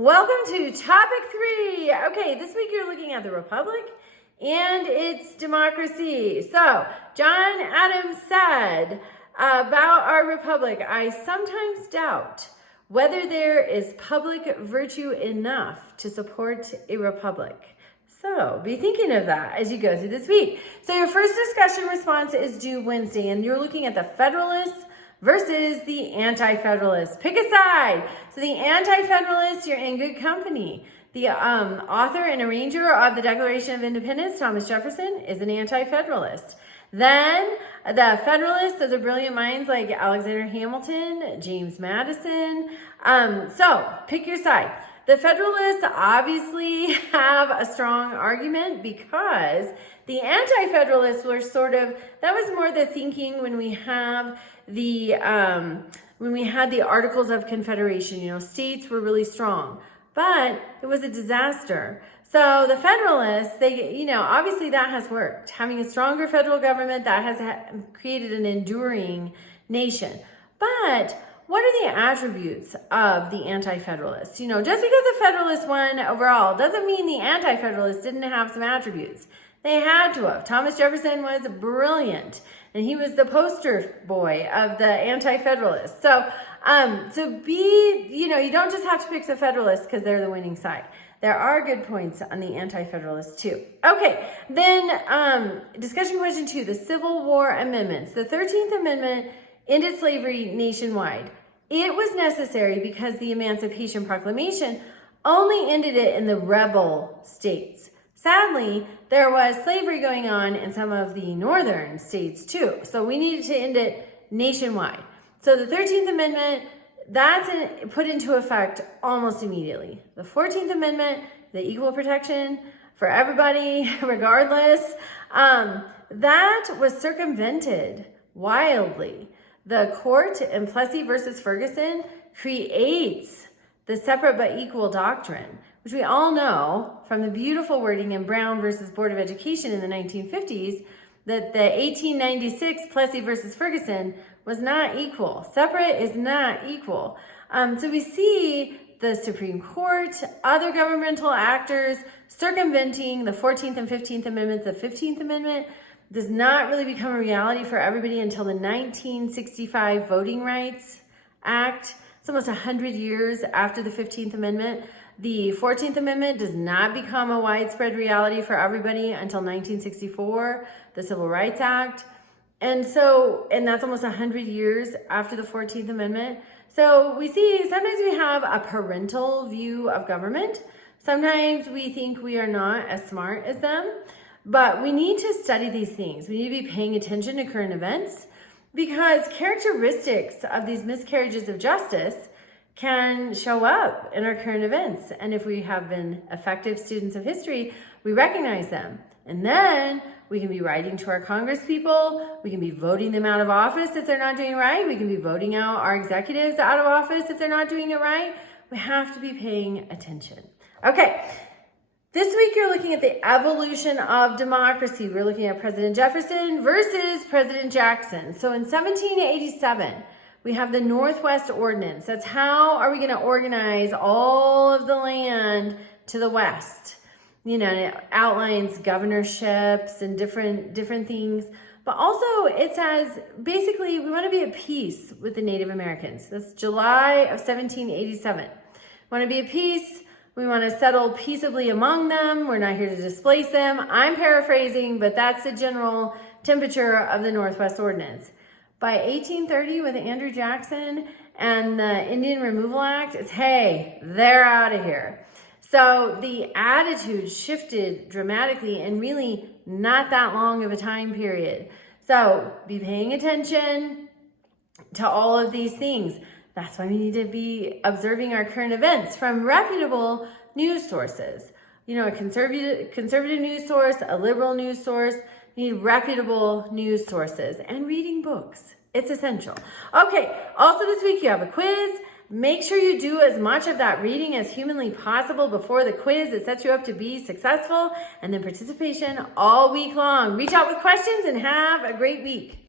Welcome to topic 3. Okay, this week you're looking at the Republic and its democracy. So, John Adams said about our Republic, I sometimes doubt whether there is public virtue enough to support a republic. So, be thinking of that as you go through this week. So, your first discussion response is due Wednesday, and you're looking at the Federalists versus the Anti-Federalists. Pick a side. So the Anti-Federalists, you're in good company. The author and arranger of the Declaration of Independence, Thomas Jefferson, is an Anti-Federalist. Then the Federalists, those are brilliant minds like Alexander Hamilton, James Madison. So pick your side. The Federalists obviously have a strong argument because the Anti-Federalists were that was more the thinking when we have when we had the Articles of Confederation. States were really strong, but it was a disaster. So the Federalists, obviously that has worked. Having a stronger federal government, that has created an enduring nation. But what are the attributes of the Anti-Federalists? Just because the Federalists won overall doesn't mean the Anti-Federalists didn't have some attributes. They had to have. Thomas Jefferson was brilliant, and he was the poster boy of the Anti-Federalists. So, you don't just have to pick the Federalists because they're the winning side. There are good points on the Anti-Federalists too. Okay, then discussion question 2, the Civil War amendments. The 13th Amendment ended slavery nationwide. It was necessary because the Emancipation Proclamation only ended it in the rebel states. Sadly, there was slavery going on in some of the northern states too. So we needed to end it nationwide. So the 13th Amendment, that's put into effect almost immediately. The 14th Amendment, the equal protection for everybody, regardless, that was circumvented wildly. The court in Plessy versus Ferguson creates the separate but equal doctrine, which we all know from the beautiful wording in Brown versus Board of Education in the 1950s, that the 1896 Plessy versus Ferguson was not equal. Separate is not equal. So we see the Supreme Court, other governmental actors circumventing the 14th and 15th Amendments. The 15th Amendment does not really become a reality for everybody until the 1965 Voting Rights Act. It's almost 100 years after the 15th Amendment. The 14th Amendment does not become a widespread reality for everybody until 1964, the Civil Rights Act. And that's almost 100 years after the 14th Amendment. So we see sometimes we have a parental view of government. Sometimes we think we are not as smart as them. But we need to study these things. We need to be paying attention to current events because characteristics of these miscarriages of justice can show up in our current events. And if we have been effective students of history, we recognize them. And then we can be writing to our Congress people. We can be voting them out of office if they're not doing it right. We can be voting out our executives out of office if they're not doing it right. We have to be paying attention. Okay. This week, you're looking at the evolution of democracy. We're looking at President Jefferson versus President Jackson. So in 1787, we have the Northwest Ordinance. That's how are we going to organize all of the land to the west. It outlines governorships and different things. But also it says, basically, we want to be at peace with the Native Americans. That's July of 1787. We want to be at peace. We want to settle peaceably among them. We're not here to displace them. I'm paraphrasing, but that's the general temperature of the Northwest Ordinance. By 1830, with Andrew Jackson and the Indian Removal Act, it's, hey, they're out of here. So the attitude shifted dramatically in really not that long of a time period. So be paying attention to all of these things. That's why we need to be observing our current events from reputable news sources. A conservative news source, a liberal news source. You need reputable news sources and reading books. It's essential. Okay, also this week you have a quiz. Make sure you do as much of that reading as humanly possible before the quiz. It sets you up to be successful, and then participation all week long. Reach out with questions and have a great week.